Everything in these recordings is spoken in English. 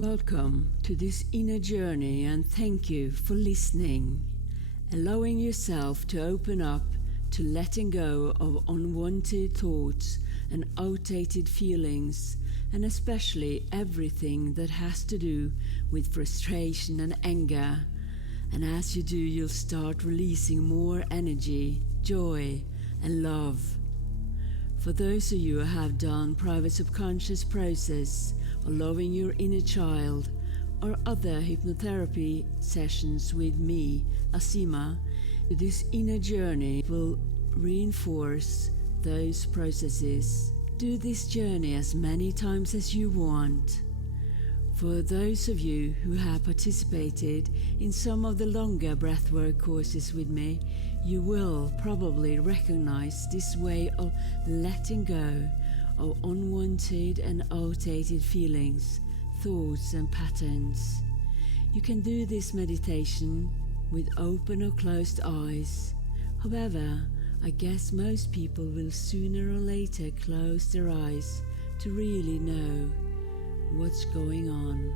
Welcome to this inner journey and thank you for listening, allowing yourself to open up to letting go of unwanted thoughts and outdated feelings, and especially everything that has to do with frustration and anger. And as you do, you'll start releasing more energy, joy, and love. For those of you who have done private subconscious process or loving your inner child or other hypnotherapy sessions with me, Aseema, this inner journey will reinforce those processes. Do this journey as many times as you want. For those of you who have participated in some of the longer breathwork courses with me, you will probably recognize this way of letting go of unwanted and outdated feelings, thoughts and patterns. You can do this meditation with open or closed eyes. However, I guess most people will sooner or later close their eyes to really know what's going on.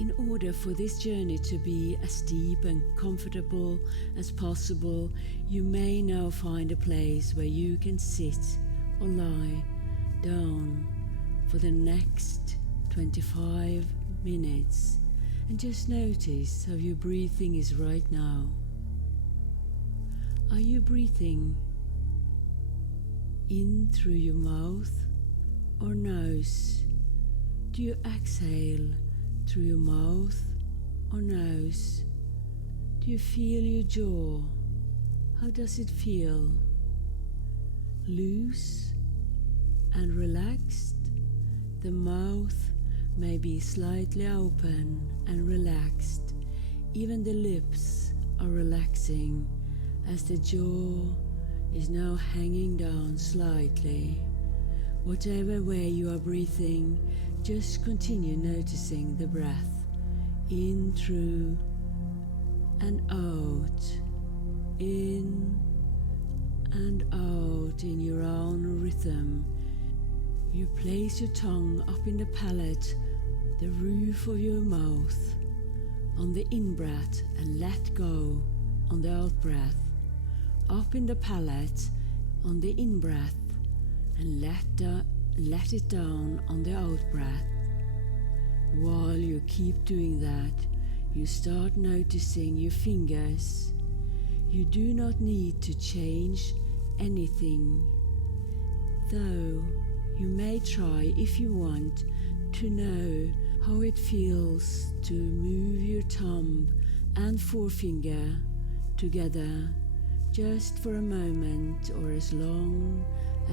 In order for this journey to be as deep and comfortable as possible, you may now find a place where you can sit or lie down for the next 25 minutes and just notice how your breathing is right now. Are you breathing in through your mouth or nose? Do you exhale through your mouth or nose? Do you feel your jaw? How does it feel? Loose and relaxed? The mouth may be slightly open and relaxed. Even the lips are relaxing as the jaw is now hanging down slightly. Whatever way you are breathing, just continue noticing the breath in through and out, in and out in your own rhythm. You place your tongue up in the palate, the roof of your mouth, on the in-breath and let go on the out-breath. Up in the palate on the in-breath and let it down on the out-breath. While you keep doing that, you start noticing your fingers. You do not need to change anything, though you may try if you want to know how it feels to move your thumb and forefinger together just for a moment or as long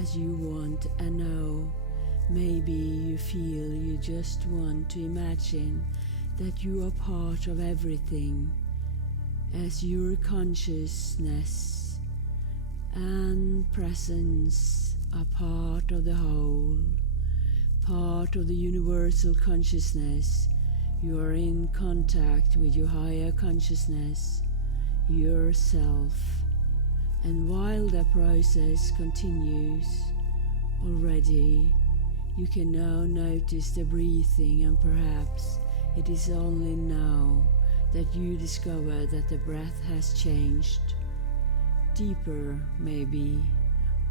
as you want, and now maybe you feel you just want to imagine that you are part of everything, as your consciousness and presence are part of the whole, part of the universal consciousness. You are in contact with your higher consciousness, yourself. And while the process continues, already you can now notice the breathing, and perhaps it is only now that you discover that the breath has changed. Deeper maybe,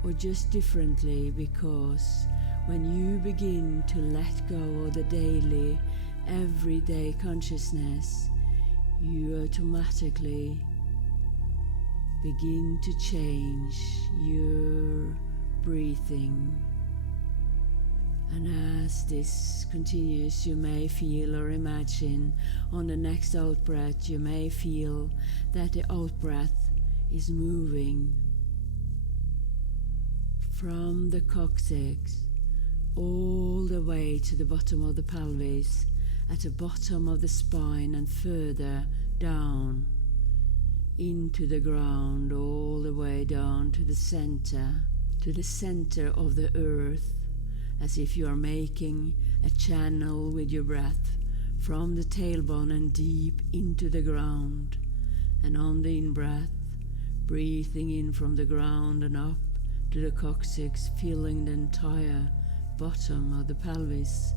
or just differently, because when you begin to let go of the daily, everyday consciousness, you automatically begin to change your breathing. And as this continues, you may feel or imagine on the next out-breath, you may feel that the out-breath is moving from the coccyx all the way to the bottom of the pelvis, at the bottom of the spine and further down into the ground, all the way down to the center of the earth, as if you are making a channel with your breath from the tailbone and deep into the ground. And on the in-breath, breathing in from the ground and up to the coccyx, filling the entire bottom of the pelvis,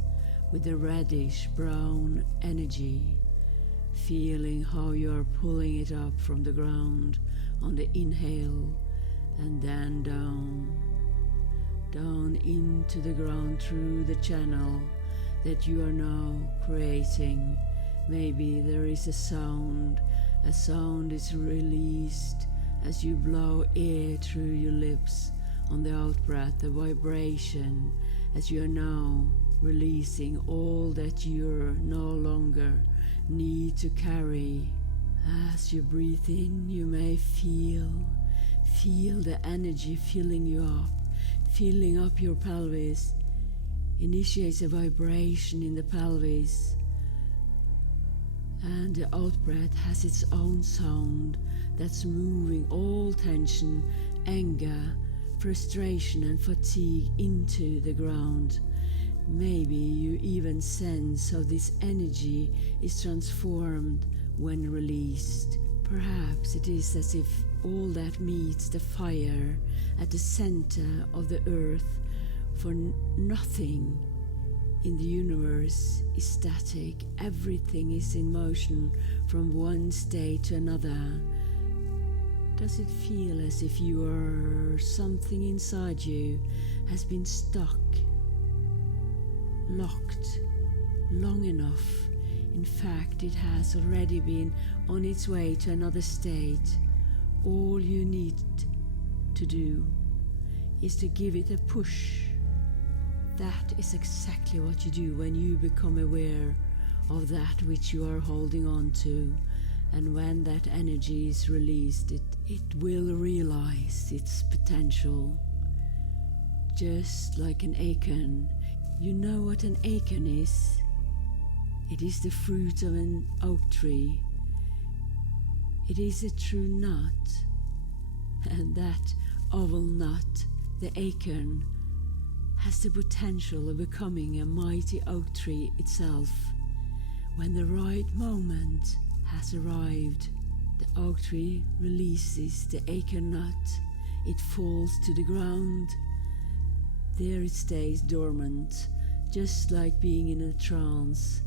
with the reddish brown energy, feeling how you are pulling it up from the ground on the inhale and then down into the ground through the channel that you are now creating. Maybe there is a sound is released as you blow air through your lips on the out breath, a vibration as you are now releasing all that you no longer need to carry. As you breathe in, you may feel the energy filling up your pelvis, initiates a vibration in the pelvis, and the out breath has its own sound that's moving all tension, anger, frustration and fatigue into the ground. Maybe you even sense how this energy is transformed when released. Perhaps it is as if all that meets the fire at the center of the earth, for nothing in the universe is static. Everything is in motion from one state to another. Does it feel as if something inside you has been stuck, locked, long enough? In fact, it has already been on its way to another state. All you need to do is to give it a push. That is exactly what you do when you become aware of that which you are holding on to. And when that energy is released, it will realize its potential. Just like an acorn. You know what an acorn is? It is the fruit of an oak tree. It is a true nut. And that oval nut, the acorn, has the potential of becoming a mighty oak tree itself. When the right moment has arrived, the oak tree releases the acorn nut. It falls to the ground. There it stays dormant, just like being in a trance,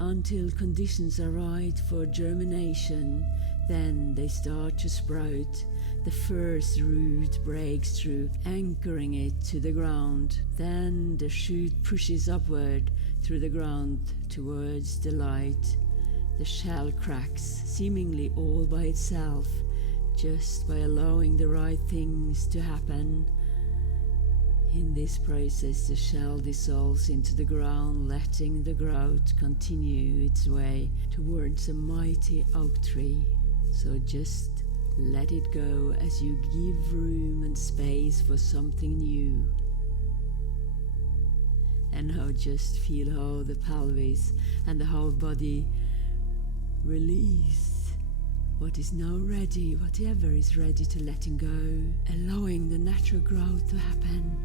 until conditions are right for germination. Then they start to sprout. The first root breaks through, anchoring it to the ground. Then the shoot pushes upward through the ground towards the light. The shell cracks, seemingly all by itself, just by allowing the right things to happen. In this process, the shell dissolves into the ground, letting the growth continue its way towards a mighty oak tree. So just let it go as you give room and space for something new. And now just feel how the pelvis and the whole body release what is now ready, whatever is ready to letting go, allowing the natural growth to happen.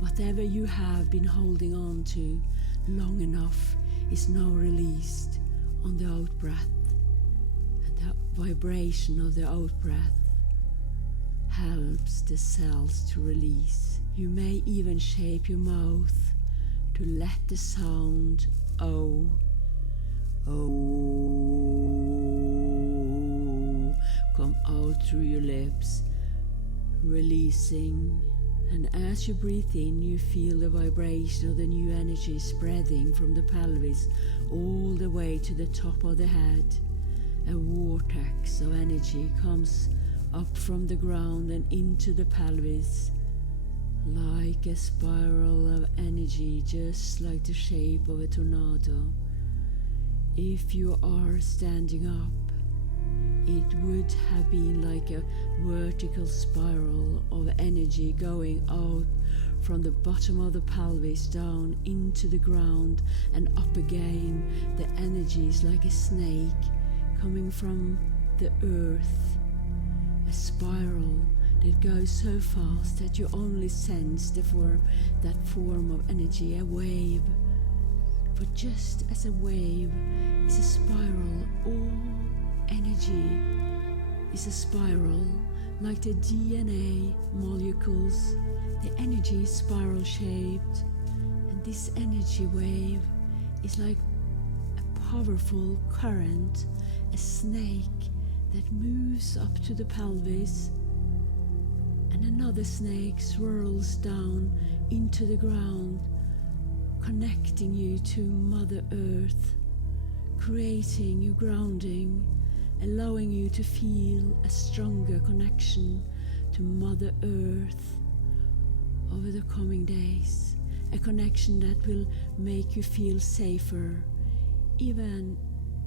Whatever you have been holding on to long enough is now released on the out breath. The vibration of the out breath helps the cells to release. You may even shape your mouth to let the sound O come out through your lips, releasing. And as you breathe in, you feel the vibration of the new energy spreading from the pelvis all the way to the top of the head. A vortex of energy comes up from the ground and into the pelvis, like a spiral of energy, just like the shape of a tornado. If you are standing up, it would have been like a vertical spiral of energy going out from the bottom of the pelvis down into the ground and up again. The energy is like a snake coming from the earth, a spiral that goes so fast that you only sense that form of energy, a wave. For just as a wave is a spiral, all energy is a spiral. Like the DNA molecules, the energy is spiral shaped, and this energy wave is like a powerful current, a snake that moves up to the pelvis, and another snake swirls down into the ground, connecting you to Mother Earth, creating you grounding, allowing you to feel a stronger connection to Mother Earth over the coming days, a connection that will make you feel safer. Even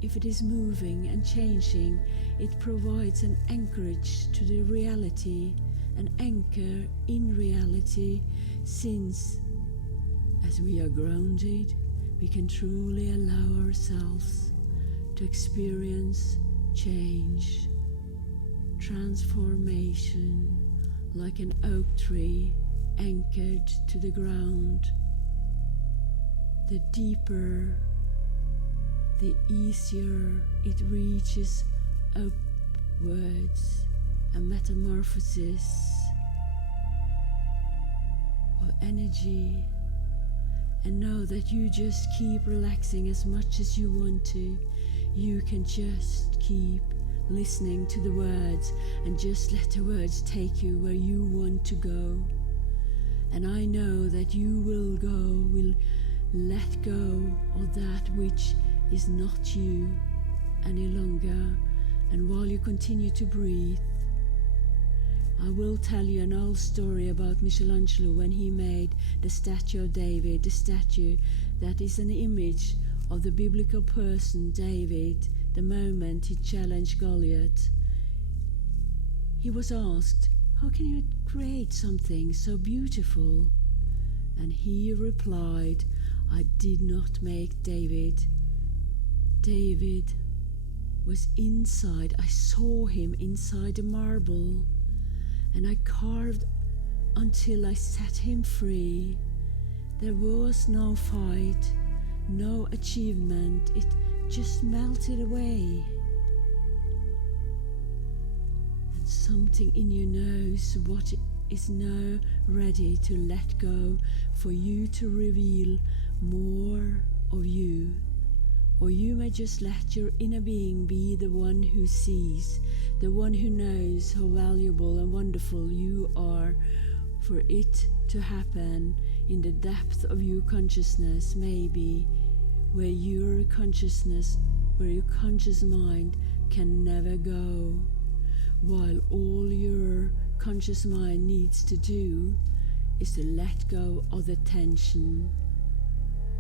if it is moving and changing, it provides an anchorage to the reality, an anchor in reality, since as we are grounded, we can truly allow ourselves to experience change, transformation, like an oak tree anchored to the ground. The deeper, the easier it reaches upwards, a metamorphosis of energy. And know that you just keep relaxing as much as you want to. You can just keep listening to the words and just let the words take you where you want to go. And I know that you will let go of that which is not you any longer. And while you continue to breathe, I will tell you an old story about Michelangelo when he made the statue of David, the statue that is an image of the biblical person David, the moment he challenged Goliath. He was asked, "How can you create something so beautiful?" And he replied, "I did not make David. David was inside. I saw him inside the marble. And I carved until I set him free. There was no fight, no achievement. It just melted away." And something in you knows what is now ready to let go, for you to reveal more of you. Or you may just let your inner being be the one who sees, the one who knows how valuable and wonderful you are, for it to happen in the depth of your consciousness, maybe where your conscious mind can never go, while all your conscious mind needs to do is to let go of the tension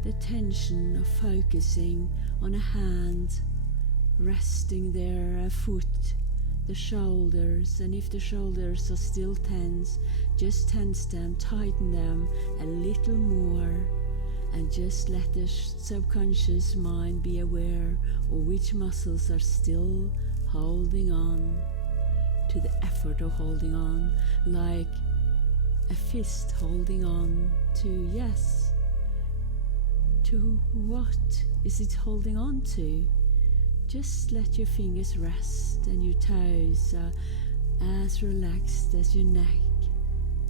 of focusing on a hand, resting there, a foot, the shoulders, and if the shoulders are still tense, just tense them, tighten them a little more, and just let the subconscious mind be aware of which muscles are still holding on to the effort of holding on, like a fist holding on to, yes, to what is it holding on to? Just let your fingers rest and your toes are as relaxed as your neck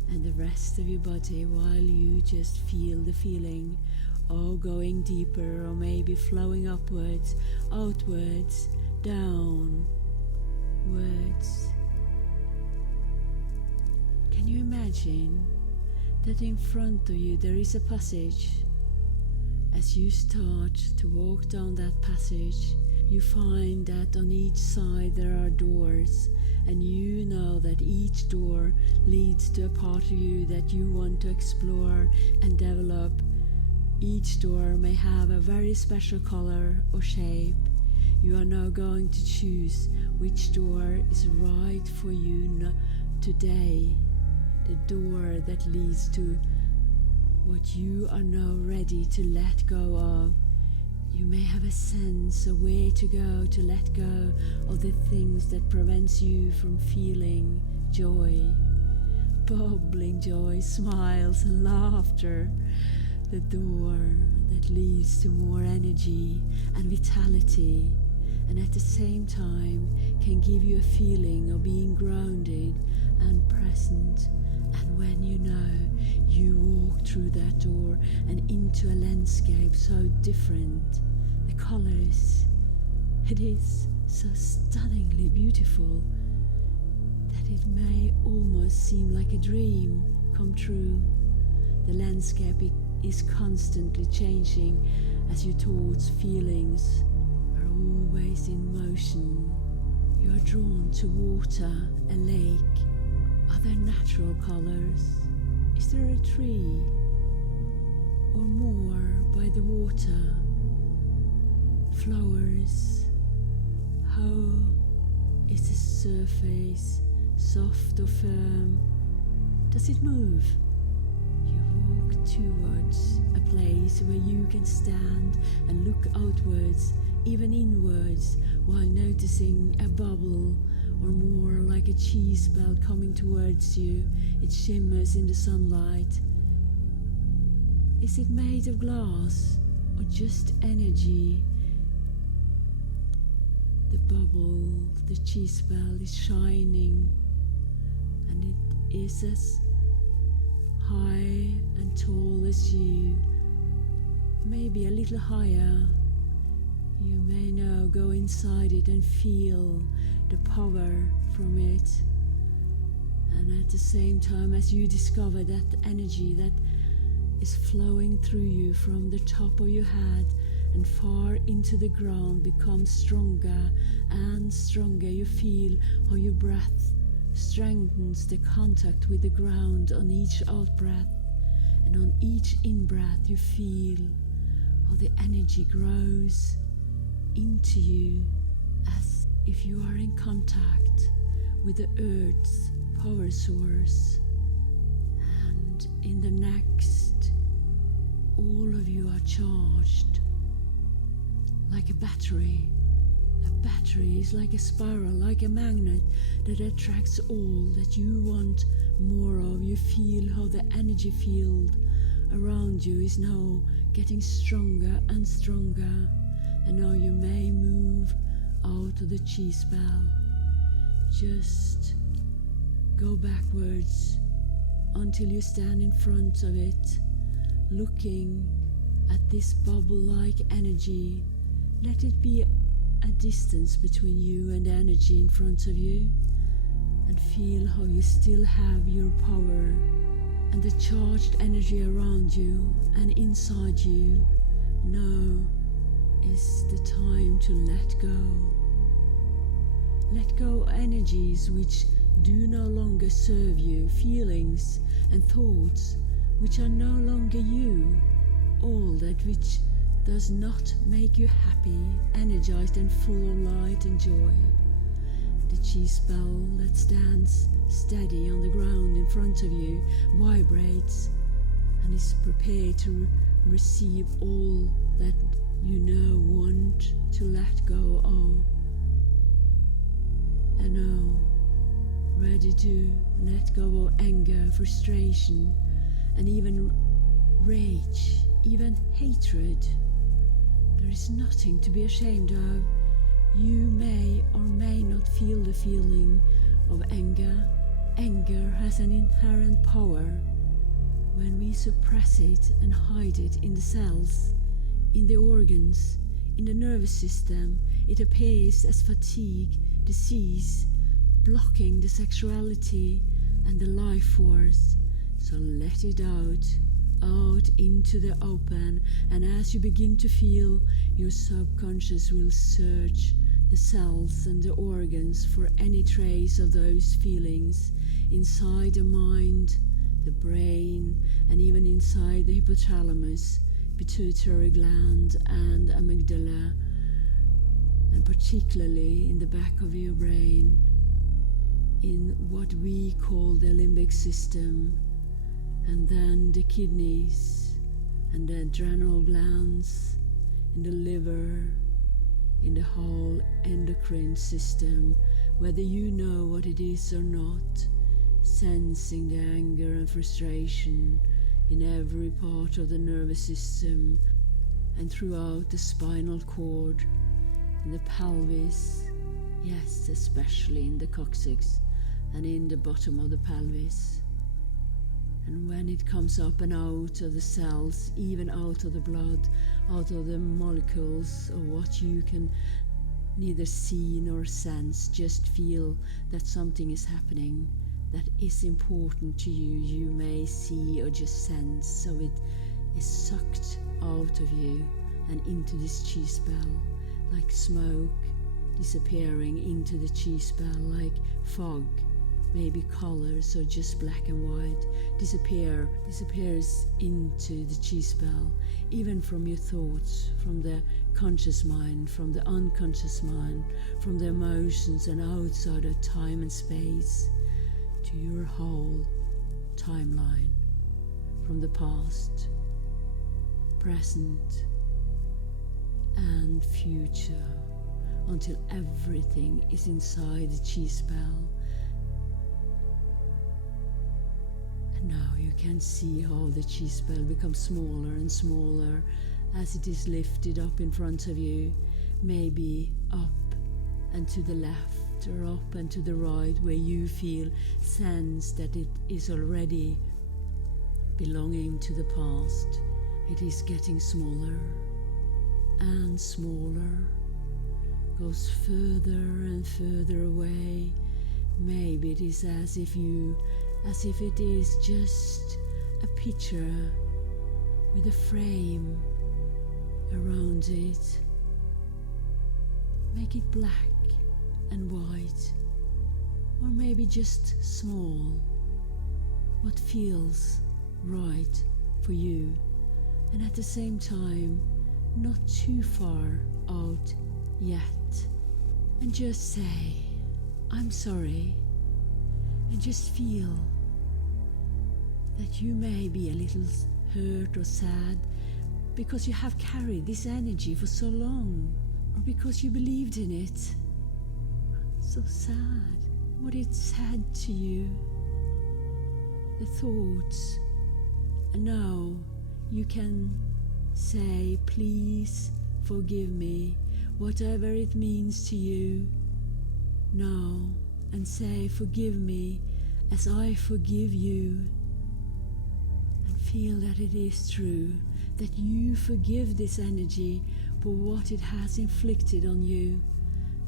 and the rest of your body, while you just feel the feeling of going deeper, or maybe flowing upwards, outwards, downwards. Can you imagine that in front of you there is a passage? As you start to walk down that passage, you find that on each side there are doors, and you know that each door leads to a part of you that you want to explore and develop. Each door may have a very special color or shape. You are now going to choose which door is right for you today, the door that leads to what you are now ready to let go of. You may have a sense, a way to go to let go of the things that prevents you from feeling joy, bubbling joy, smiles and laughter. The door that leads to more energy and vitality, and at the same time can give you a feeling of being grounded and present And when you know you walk through that door and into a landscape so different, the colors, it is so stunningly beautiful that it may almost seem like a dream come true. The landscape is constantly changing as your thoughts, feelings are always in motion. You are drawn to water, a lake. Are there natural colors? Is there a tree or more by the water? Flowers. How is the surface soft or firm? Does it move? You walk towards a place where you can stand and look outwards, even inwards, while noticing a bubble or more like a cheese ball coming towards you. It shimmers in the sunlight. Is it made of glass or just energy? The bubble, the cheese ball is shining, and it is as high and tall as you, maybe a little higher. You may now go inside it and feel the power from it. And at the same time as you discover that energy that is flowing through you from the top of your head and far into the ground becomes stronger and stronger, you feel how your breath strengthens the contact with the ground on each out-breath, and on each in-breath you feel how the energy grows into you as if you are in contact with the earth's power source. And in the next, all of you are charged like a battery. A battery is like a spiral, like a magnet that attracts all that you want more of. You feel how the energy field around you is now getting stronger and stronger. And now you may move out of the cheese ball. Just go backwards until you stand in front of it, looking at this bubble-like energy. Let it be a distance between you and the energy in front of you, and feel how you still have your power and the charged energy around you and inside you. Now is the time to let go. Let go energies which do no longer serve you, feelings and thoughts which are no longer you, all that which does not make you happy, energized and full of light and joy. The cheese ball that stands steady on the ground in front of you vibrates and is prepared to receive all that you now want to let go of. And now, ready to let go of anger, frustration, and even rage, even hatred. There is nothing to be ashamed of. You may or may not feel the feeling of anger. Anger has an inherent power. When we suppress it and hide it in the cells, in the organs, in the nervous system, it appears as fatigue, disease, blocking the sexuality and the life force. So let it out into the open, and as you begin to feel, your subconscious will search the cells and the organs for any trace of those feelings inside the mind, the brain, and even inside the hypothalamus, pituitary gland, and amygdala, and particularly in the back of your brain, in what we call the limbic system, and then the kidneys and the adrenal glands, in the liver, in the whole endocrine system, whether you know what it is or not, sensing the anger and frustration in every part of the nervous system and throughout the spinal cord, in the pelvis, yes, especially in the coccyx and in the bottom of the pelvis. And when it comes up and out of the cells, even out of the blood, out of the molecules of what you can neither see nor sense, just feel that something is happening that is important to you. You may see or just sense, so it is sucked out of you and into this chi spell, like smoke disappearing into the chi spell, like fog, maybe colors or just black and white disappears into the chi spell, even from your thoughts, from the conscious mind, from the unconscious mind, from the emotions, and outside of time and space to your whole timeline, from the past, present and future, until everything is inside the chi spell. And now you can see how the chi spell becomes smaller and smaller as it is lifted up in front of you, maybe up and to the left or up and to the right, where you sense that it is already belonging to the past. It is getting smaller and smaller, goes further and further away. Maybe it is as if it is just a picture with a frame around it. Make it black and white, or maybe just small, what feels right for you, and at the same time not too far out yet. And just say, I'm sorry, and just feel that you may be a little hurt or sad because you have carried this energy for so long, or because you believed in it. So sad what it said to you, the thoughts. And now you can say, please forgive me, whatever it means to you now, and say, forgive me as I forgive you. And feel that it is true, that you forgive this energy for what it has inflicted on you,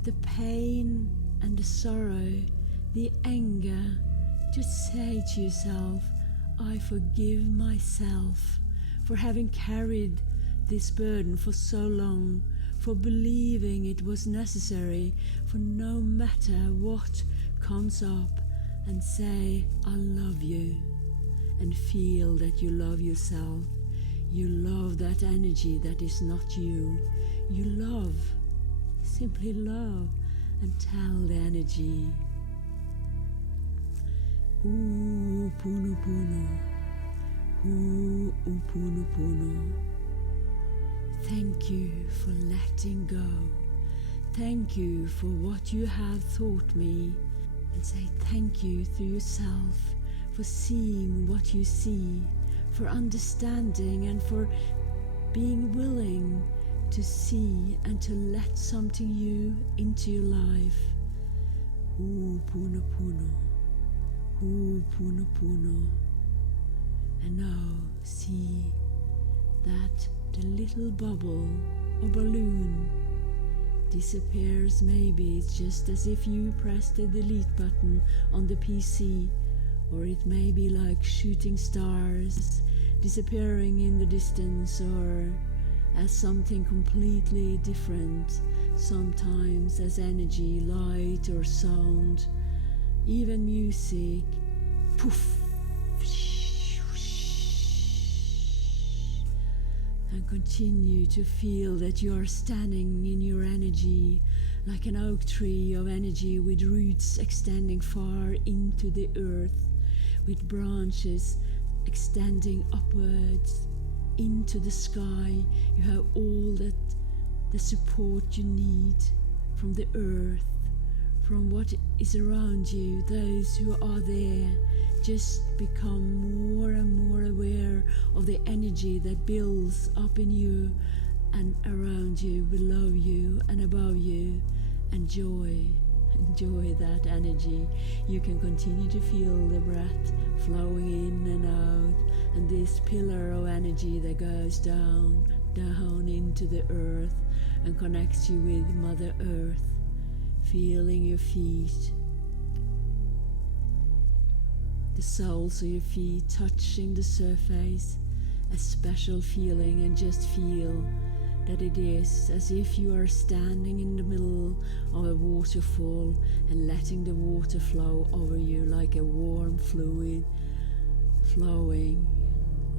the pain and the sorrow, the anger. Just say to yourself, I forgive myself for having carried this burden for so long, for believing it was necessary, for no matter what comes up, and say, I love you, and feel that you love yourself. You love that energy that is not you. You love, simply love, and tell the energy, Ho'oponopono, Ho'oponopono. Thank you for letting go. Thank you for what you have taught me. And say thank you to yourself for seeing what you see, for understanding, and for being willing to see and to let something new into your life. Ho'oponopono, Ho'oponopono. And now see that the little bubble or balloon disappears. Maybe it's just as if you pressed the delete button on the PC, or it may be like shooting stars disappearing in the distance, or as something completely different, sometimes as energy, light or sound, even music. Poof. And continue to feel that you are standing in your energy, like an oak tree of energy with roots extending far into the earth, with branches extending upwards into the sky. You have all that the support you need from the earth, from what is around you, those who are there. Just become more and more aware of the energy that builds up in you and around you, below you and above you, and joy Enjoy that energy. You can continue to feel the breath flowing in and out, and this pillar of energy that goes down into the earth and connects you with Mother Earth. Feeling your feet, the soles of your feet touching the surface, a special feeling, and just feel that it is as if you are standing in the middle of a waterfall and letting the water flow over you like a warm fluid, flowing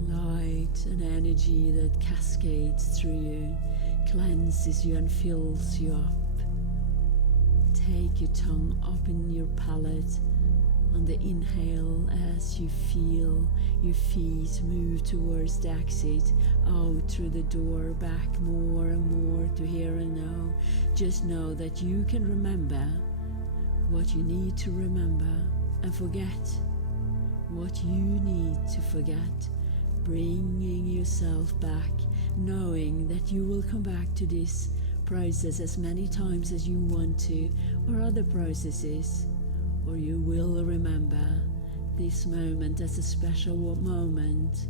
light and energy that cascades through you, cleanses you and fills you up. Take your tongue up in your palate on the inhale as you feel your feet move towards the exit, out through the door, back more and more to here and now. Just know that you can remember what you need to remember and forget what you need to forget, bringing yourself back, knowing that you will come back to this process as many times as you want to, or other processes, or you will remember this moment as a special moment.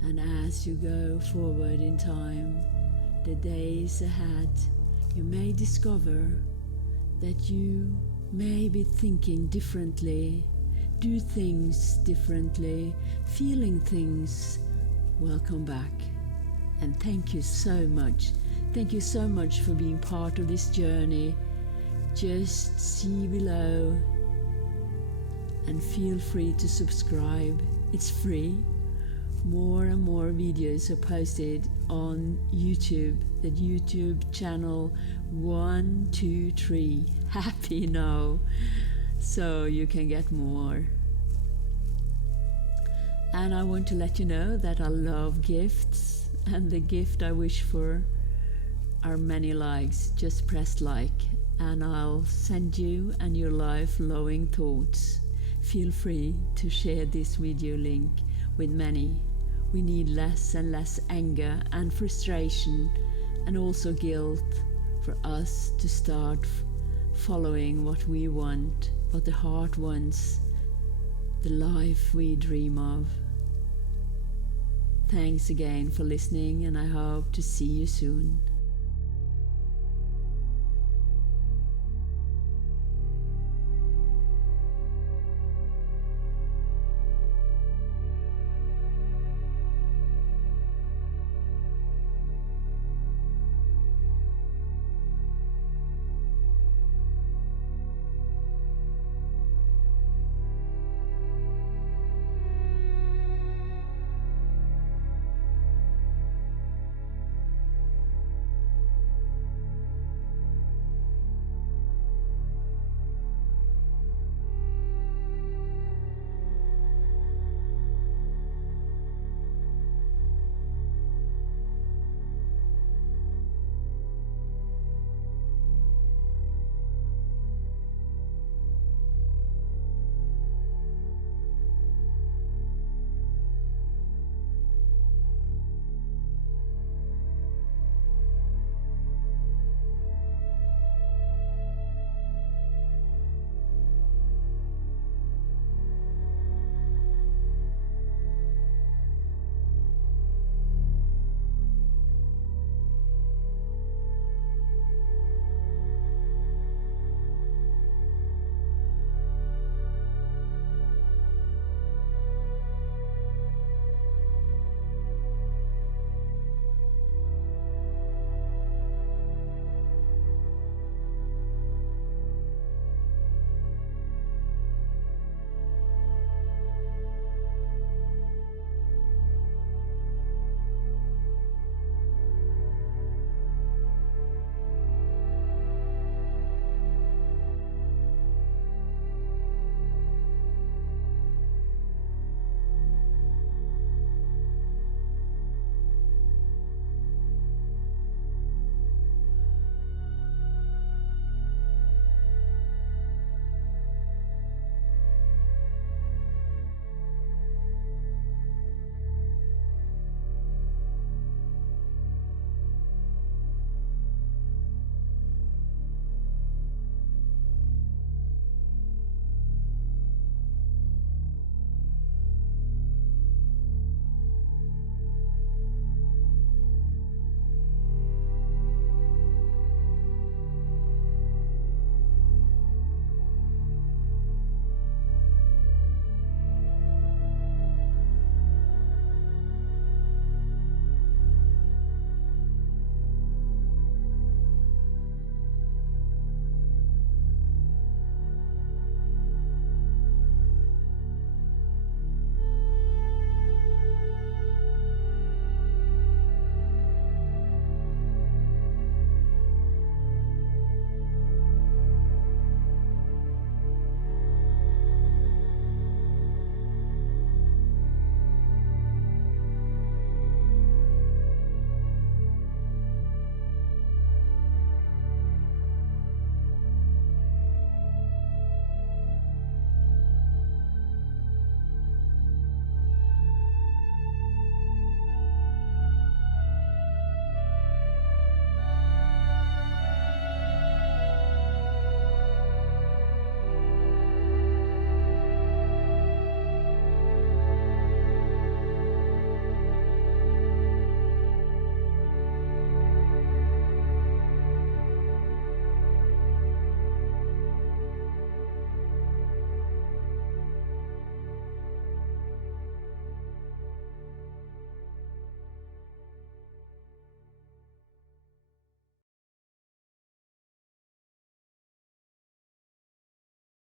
And as you go forward in time, the days ahead, you may discover that you may be thinking differently, do things differently, feeling things. Welcome back, and thank you so much. Thank you so much for being part of this journey. Just see below and feel free to subscribe. It's free. More and more videos are posted on YouTube, the YouTube channel 123 Happy Now, so you can get more. And I want to let you know that I love gifts, and the gift I wish for are many likes. Just press like and I'll send you and your life-flowing thoughts. Feel free to share this video link with many. We need less and less anger and frustration and also guilt for us to start following what we want, what the heart wants, the life we dream of. Thanks again for listening, and I hope to see you soon.